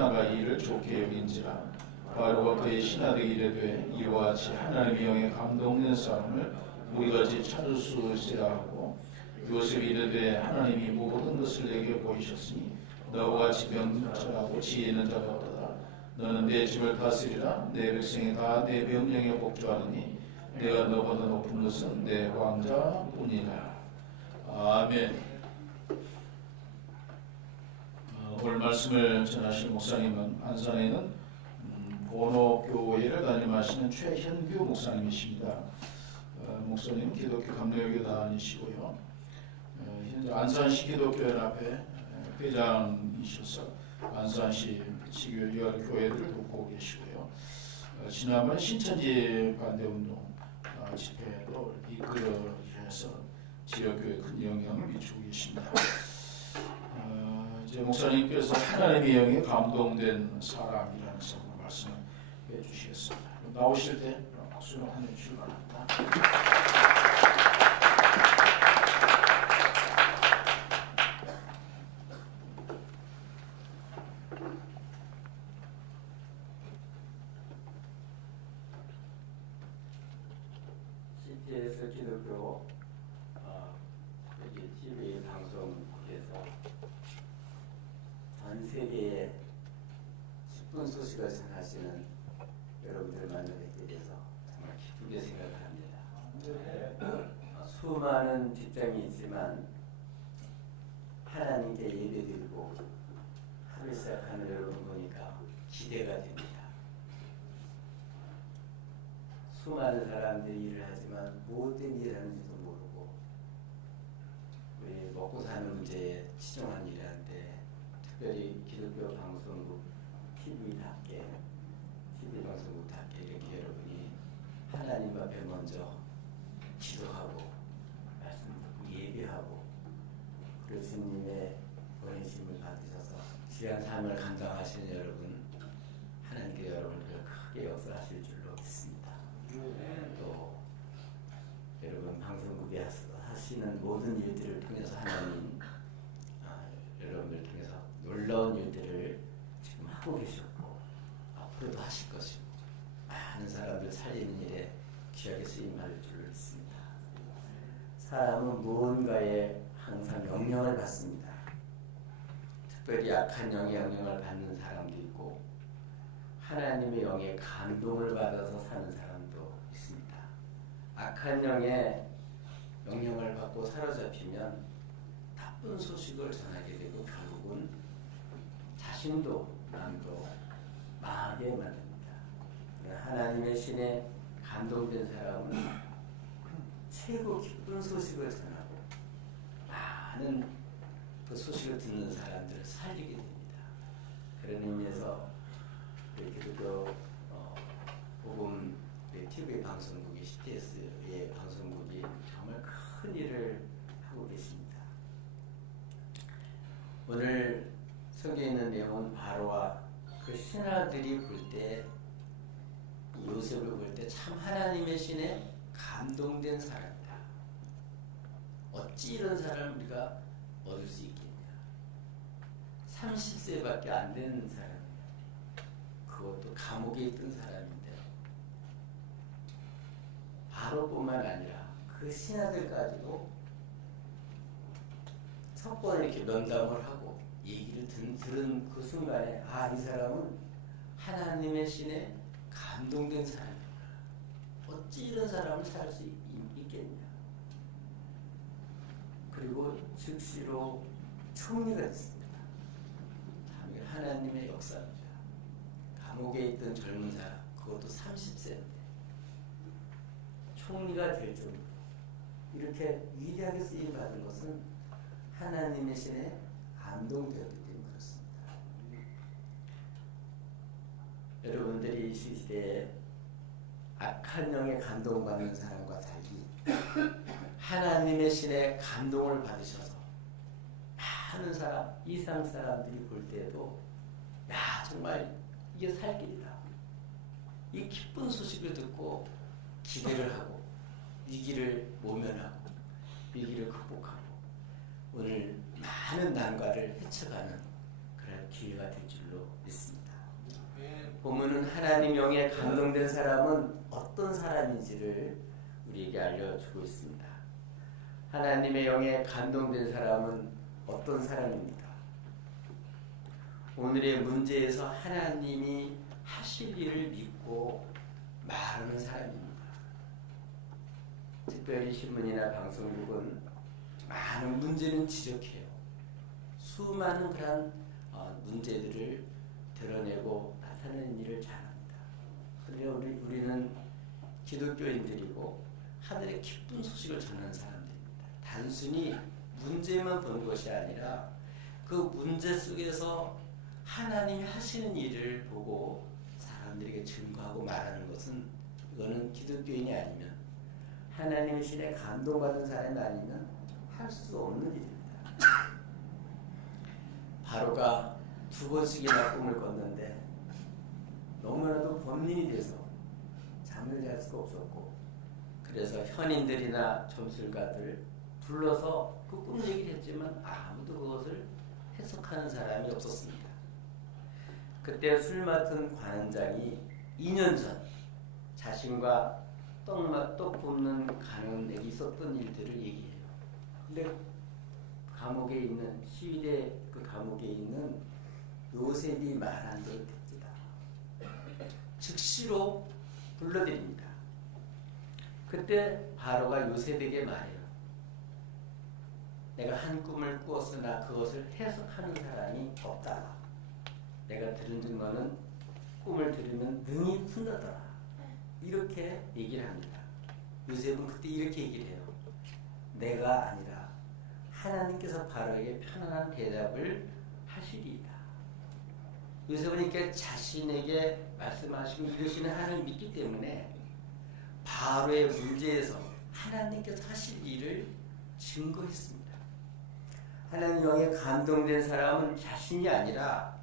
나가 이를 좋게 여긴지라. 바로가 그의 신하들에게 이르되 이와 같이 하나님의 영에 감동된 사람을 우리가 지 찾을 수 있으라 하고 요셉이 이르되 하나님이 모든 것을 내게 보이셨으니 너와 같이 명철하고 지혜 있는 자가 없도다. 너는 내 집을 다스리라. 내 백성이 다 내 명령에 복주하느니 내가 너보다 높은 것은 내 왕자뿐이라. 아멘 어, 오늘 말씀을 전하신 목사님은 안산에 있는 음, 본호교회를 담임하시는 최현규 목사님이십니다. 어, 목사님 기독교 감리교회 다니시고요. 어, 현재 안산시 기독교연합회 어, 회장이셔서 안산시 지교 교회를 돕고 계시고요. 어, 지난번에 신천지 반대운동 어, 집회도 이끌어 주셔서 지역교회에 큰 영향을 미치고 계십니다. 어, 이제 목사님께서 하나님의 영에 감동된 사람이라는 제목으로 말씀을 해주시겠습니다. 나오실 때 박수로 주시기 바랍니다. CTS 기독교 어, 여기 TV 방송국에서 전 세계에 10분 소식을 전하시는 여러분들 만나뵙게 돼서 정말 기쁘게 생각합니다. 어, 수많은 직장이 있지만 하나님께 예배드리고 하루 시작하는 여러분 보니까 기대가 됩니다. 수많은 사람들이 일을 하지만 무엇 때문에 일하는지도 모르고 우리 먹고 사는 문제에 치중한 일하는데 특별히 기독교 방송국 TV답게 TV 방송국답게 이렇게 여러분이 하나님 앞에 먼저 기도하고 말씀 듣고 예배하고 주님의 보내심을 받으셔서 귀한 삶을 감당하시는 여러분 하나님께 여러분을 크게 역사하실 줄로 믿습니다. 또 여러분 방송국에 하시- 하시는 모든 일들을 통해서 하나님 아, 여러분을 통해서 놀라운 일들을 지금 하고 계셨고 앞으로도 하실 것이고 많은 사람들 살리는 일에 귀하게 쓰임할 줄로 믿습니다. 사람은 무언가에 항상 영향을 받습니다. 특별히 악한 영의 영향을 받는 사람도 있고 하나님의 영에 감동을 받아서 사는 사람도 있습니다. 악한 영의 영향을 받고 사로잡히면 나쁜 소식을 전하게 되고 결국은 자신도 남도 망하게 만듭니다. 하나님의 신에 감동된 사람은 최고 기쁜 소식을 전하고 많은 그 소식을 듣는 사람들을 살리게 됩니다. 그런 의미에서 기독교 어, 복음 우리 TV 방송국이 CTS의 방송국이 정말 큰 일을 하고 계십니다. 오늘 성경에 있는 내용은 바로와 그 신하들이 볼 때 요셉을 볼 때 참 하나님의 신에 감동된 사람이다. 어찌 이런 사람을 우리가 얻을 수 있겠냐. 30세밖에 안 되는 사람이에요. 그것도 감옥에 있던 사람인데 바로뿐만 아니라 그 신하들까지도 석번을 이렇게 면담을 하고 얘기를 든, 들은 그 순간에 아 이 사람은 하나님의 신에 감동된 사람이구나 어찌 이런 사람을 살 수 있겠냐 그리고 즉시로 총리가 됐습니다 하나님의 역사입니다 감옥에 있던 젊은 사람 그것도 30세인데 총리가 될 정도 이렇게 위대하게 쓰임 받은 것은 하나님의 신에 감동되었기 때문에 그렇습니다. 여러분들이 이 시대에 악한 영에 감동받는 사람과 달리 하나님의 신에 감동을 받으셔서 많은 사람, 이상 사람들이 볼 때에도 야 정말 이게 살 길이다. 이 기쁜 소식을 듣고 기대를 하고 위기를 모면하고 위기를 극복하고 오늘 많은 난관을 헤쳐가는 그런 기회가 될 줄로 믿습니다. 보면은 하나님 영에 감동된 사람은 어떤 사람인지를 우리에게 알려주고 있습니다. 하나님의 영에 감동된 사람은 어떤 사람입니까? 오늘의 문제에서 하나님이 하실 일을 믿고 말하는 사람입니다. 특별히 신문이나 방송국은 많은 문제는 지적해요. 수많은 그런 어, 문제들을 드러내고 나타내는 일을 잘합니다. 그러나 우리, 우리는 기독교인들이고 하늘의 기쁜 소식을 전하는 사람들입니다. 단순히 문제만 보는 것이 아니라 그 문제 속에서 하나님이 하시는 일을 보고 사람들에게 증거하고 말하는 것은 이거는 기독교인이 아니면 하나님의 신에 감동받은 사람이 아니면 할 수 없는 일입니다. 바로가 두 번씩이나 꿈을 꿨는데 너무나도 번민이 돼서 잠을 잘 수가 없었고 그래서 현인들이나 점술가들 불러서 그 꿈 얘기를 했지만 아무도 그것을 해석하는 사람이 없었습니다. 그때 술 맡은 관원장이 2년 전 자신과 떡맛 떡 굽는 간원에게 있었던 일들을 얘기해요. 근데 감옥에 있는 시위대 그 감옥에 있는 요셉이 말한 대로 됩니다. 즉시로 불러드립니다. 그때 바로가 요셉에게 말해요. 내가 한 꿈을 꾸었으나 그것을 해석하는 사람이 없다. 내가 들은 즉 너는 꿈을 들으면 능히 푼다더라. 이렇게 얘기를 합니다. 요셉은 그때 이렇게 얘기를 해요. 내가 아니라 하나님께서 바로에게 편안한 대답을 하시리이다. 요셉은 이렇게 자신에게 말씀하시고 이러시는 하나님을 믿기 때문에 바로의 문제에서 하나님께서 하실 일을 증거했습니다. 하나님 영에 감동된 사람은 자신이 아니라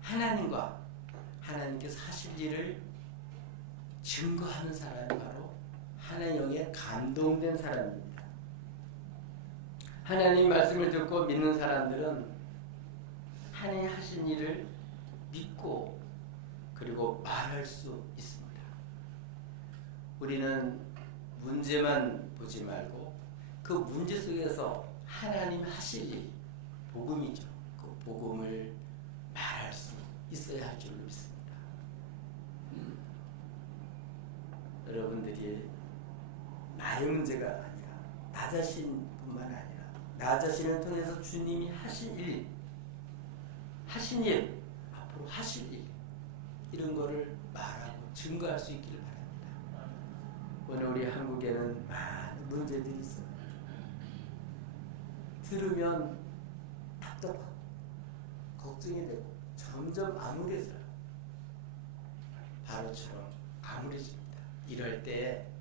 하나님과 하나님께서 하실 일을 증거하는 사람이 바로 하나님 영에 감동된 사람입니다. 하나님 말씀을 듣고 믿는 사람들은 하나님 하신 일을 믿고 그리고 말할 수 있습니다. 우리는 문제만 보지 말고 그 문제 속에서 하나님 하실 일, 복음이죠. 그 복음을 말할 수 있어야 할 줄로 믿습니다. 음. 여러분들이 나의 문제가 아니라 나 자신뿐만 아니라 나 자신을 통해서 주님이 하신 일, 하신 일, 앞으로 하실 일 이런 거를 말하고 증거할 수 있기를 바랍니다. 오늘 우리 한국에는 많은 문제들이 있어요. 들으면 답답하고 걱정이 되고 점점 암울해져요. 바로처럼 암울해집니다. 이럴 때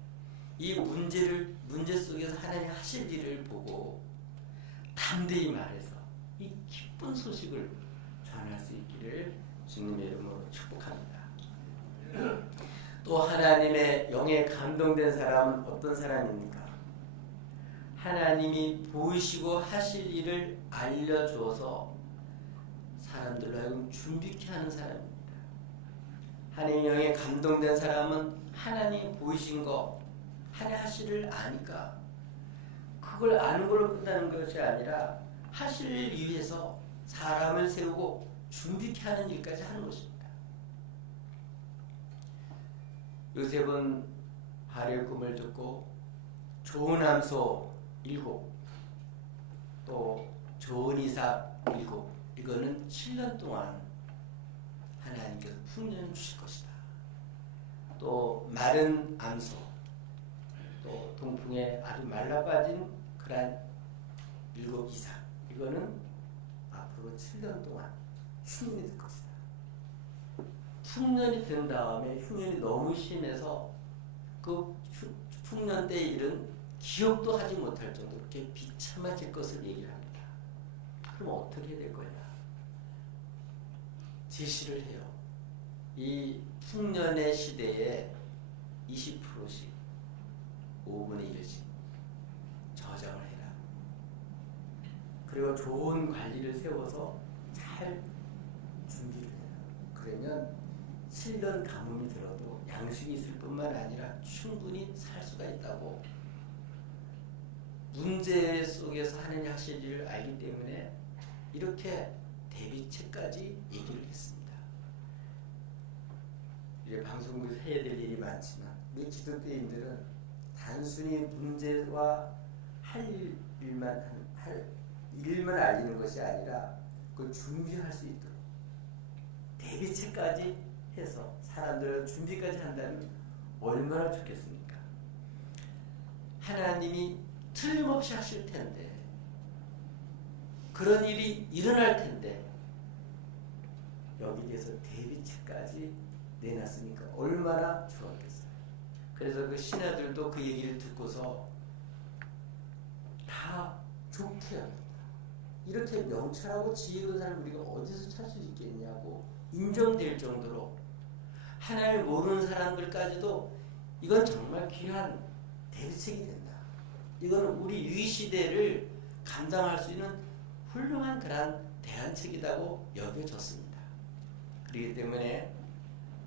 이 문제를 문제 속에서 하나님 하실 일을 보고 담대히 말해서 이 기쁜 소식을 전할 수 있기를 주님의 이름으로 축복합니다. 또 하나님의 영에 감동된 사람은 어떤 사람입니까? 하나님이 보이시고 하실 일을 알려주어서 사람들로 하여금 준비케 하는 사람입니다. 하나님 영에 감동된 사람은 하나님 보이신 거 하나님 하실 일을 아니까 그걸 아는 걸로 끝나는 것이 아니라 하실 일 위해서 사람을 세우고 준비케 하는 일까지 하는 것입니다. 요셉은 바리의 꿈을 듣고 좋은 함소 일곱 또 이삭 일곱 이거는 7년 동안 하나님께서 풍년 주실 것이다. 또 마른 암소 또 동풍에 아주 말라 빠진 그런 일곱 이삭 이거는 앞으로 7년 동안 흉년이 될 것이다. 풍년이 된 다음에 흉년이 너무 심해서 그 흉- 풍년 때 일은 기억도 하지 못할 정도로 그렇게 비참해질 것을 얘기를 합니다. 그럼 어떻게 될 거냐? 제시를 해요. 이 풍년의 시대에 20%씩 5분의 1씩 저장을 해라. 그리고 좋은 관리를 세워서 잘 준비를 해라. 그러면 7년 가뭄이 들어도 양식이 있을 뿐만 아니라 충분히 살 수가 있다고 문제 속에서 하느님 하실 일을 알기 때문에 이렇게 대비책까지 얘기를 했습니다. 이제 방송국에서 해야 될 일이 많지만 우리 기독교인들은 단순히 문제와 할 일만 한- 할 일만 알리는 것이 아니라 그 준비할 수 있도록 대비책까지 해서 사람들을 준비까지 한다면 얼마나 좋겠습니까? 하나님이 틀림없이 하실 텐데 그런 일이 일어날 텐데 여기 대해서 대비책까지 내놨으니까 얼마나 좋았겠어요. 그래서 그 신하들도 그 얘기를 듣고서 다 좋게 합니다. 이렇게 명철하고 지혜로운 사람 우리가 어디서 찾을 수 있겠냐고 인정될 정도로 하나님을 모르는 사람들까지도 이건 정말 귀한 대비책이 된다. 이거는 우리 위 시대를 감당할 수 있는 훌륭한 그런 대안책이라고 여겨졌습니다. 그렇기 때문에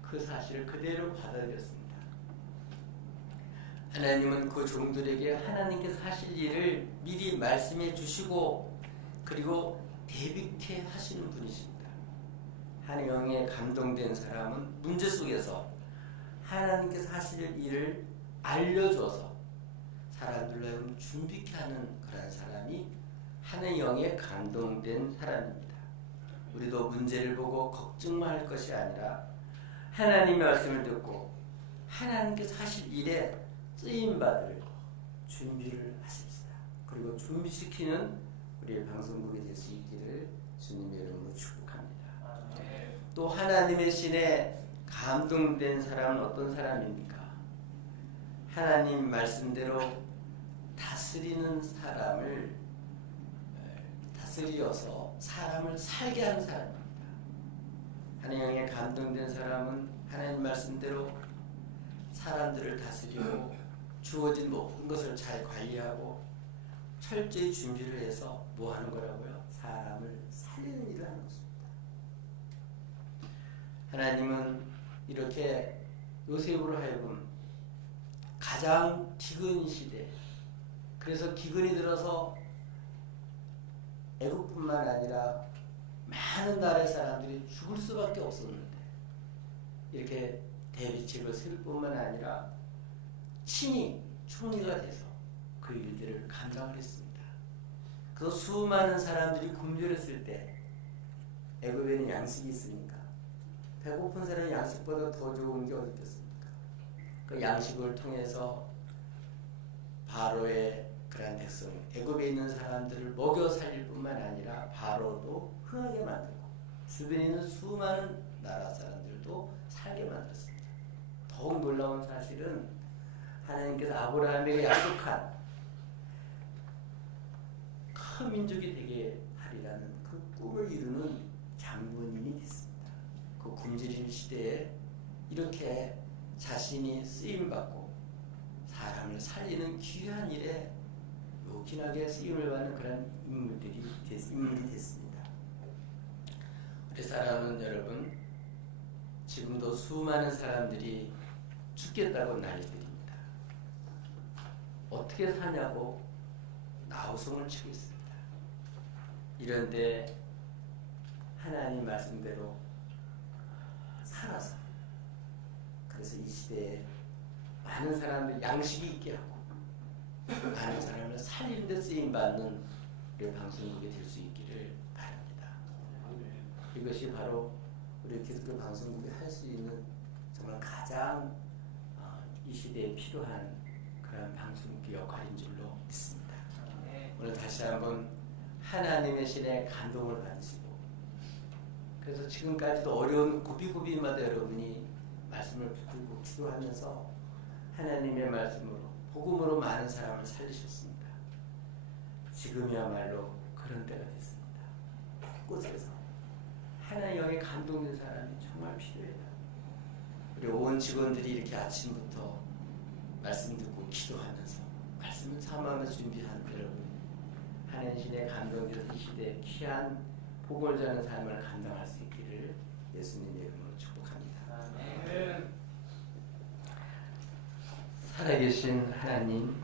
그 사실을 그대로 받아들였습니다. 하나님은 그 종들에게 하나님께서 하실 일을 미리 말씀해 주시고 그리고 대비케 하시는 분이십니다. 한 영에 감동된 사람은 문제 속에서 하나님께서 하실 일을 알려줘서 사람들로 하여금 준비케 하는 그런 사람이 하나의 영에 감동된 사람입니다. 우리도 문제를 보고 걱정만 할 것이 아니라 하나님의 말씀을 듣고 하나님께서 하실 일에 쓰임 받을 준비를 하십시다. 그리고 준비시키는 우리의 방송국이 될 수 있기를 주님의 이름으로 축복합니다. 또 하나님의 신에 감동된 사람은 어떤 사람입니까? 하나님 말씀대로 다스리는 사람을 에, 다스리어서 사람을 살게 하는 사람입니다. 하나님에 감동된 사람은 하나님 말씀대로 사람들을 다스리고 주어진 모든 것을 잘 관리하고 철저히 준비를 해서 뭐 하는 거라고요? 사람을 살리는 일을 하는 것입니다. 하나님은 이렇게 요셉으로 하여금 가장 기근 시대 그래서 기근이 들어서 애국뿐만 아니라 많은 나라의 사람들이 죽을 수밖에 없었는데 이렇게 대비책을 세울 뿐만 아니라 친히 총리가 돼서 그 일들을 감당을 했습니다. 그 수많은 사람들이 굶주렸을 때 애굽에는 양식이 있으니까 배고픈 사람이 양식보다 더 좋은 게 어디 있겠습니까? 그 양식을 통해서 바로의 그러한 백성, 애굽에 있는 사람들을 먹여 살릴 뿐만 아니라 바로도 흥하게 만들고 주변에 있는 수많은 나라 사람들도 살게 만들었습니다. 더욱 놀라운 사실은 하나님께서 아브라함에게 약속한 큰 민족이 되게 하리라는 그 꿈을 이루는 장본인이 됐습니다. 그 굶주린 시대에 이렇게 자신이 쓰임 받고 사람을 살리는 귀한 일에 요긴하게 쓰임을 받는 그런 인물들이 됐, 인물이 됐습니다. 우리 사람은 여러분 지금도 수많은 사람들이 죽겠다고 난리들입니다. 어떻게 사냐고 나우성을 치고 있습니다. 이런데 하나님 말씀대로 살아서 그래서 이 시대에 많은 사람들 양식이 있게 하고 많은 사람을 살리는 데 쓰임 받는 우리 방송국이 될 수 있기를 바랍니다. 이것이 바로 우리 기독교 방송국이 할 수 있는 정말 가장 어, 이 시대에 필요한 그런 방송국 역할인 줄로 믿습니다. 오늘 다시 한번 하나님의 신에 감동을 받으시고 그래서 지금까지도 어려운 고비고비마다 여러분이 말씀을 붙들고 기도하면서 하나님의 말씀으로 복음으로 많은 사람을 살리셨습니다. 지금이야말로 그런 때가 됐습니다. 곳곳에서 하나님의 영에 감동된 사람이 정말 필요해요. 우리 온 직원들이 이렇게 아침부터 말씀 듣고 기도하면서 말씀을 삼아하면서 준비한 여러분 하나님 신의 감동돼서 이 시대 귀한 복을 자는 삶을 감당할 수 있기를 예수님의 이름으로. 살아계신 하나님,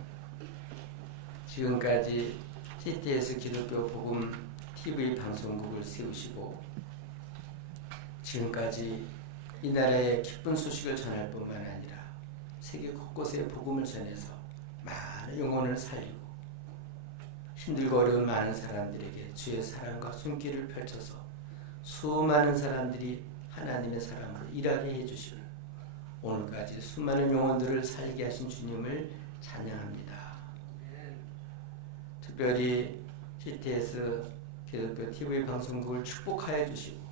지금까지 CTS 기독교 복음 TV 방송국을 세우시고 지금까지 이 나라의 기쁜 소식을 전할 뿐만 아니라 세계 곳곳에 복음을 전해서 많은 영혼을 살리고 힘들고 어려운 많은 사람들에게 주의 사랑과 손길을 펼쳐서 수많은 사람들이 하나님의 사랑을 일하게 해주시는 오늘까지 수많은 영혼들을 살리게 하신 주님을 찬양합니다. 특별히 CTS 기독교 TV 방송국을 축복하여 주시고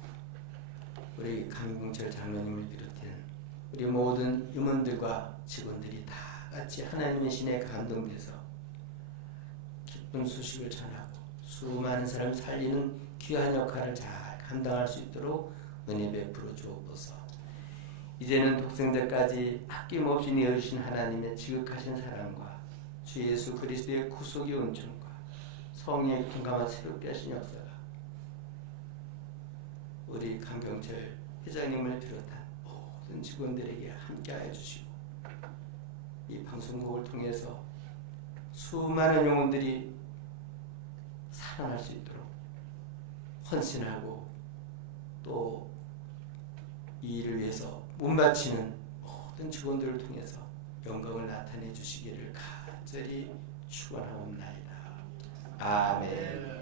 우리 강봉철 장로님을 비롯한 우리 모든 임원들과 직원들이 다 같이 하나님의 신에 감동돼서 기쁜 소식을 전하고 수많은 사람 살리는 귀한 역할을 잘 감당할 수 있도록 은혜 베풀어 주옵소서. 이제는 독생자까지 아낌없이 내어주신 하나님의 지극하신 사랑과 주 예수 그리스도의 구속의 은총과 성령의 통감한 새롭게 하신 역사가 우리 강경철 회장님을 비롯한 모든 직원들에게 함께하여 주시고 이 방송국을 통해서 수많은 영혼들이 살아날 수 있도록 헌신하고 또 이 일을 위해서 못 바치는 모든 직원들을 통해서 영광을 나타내 주시기를 간절히 축원하옵나이다. 아멘.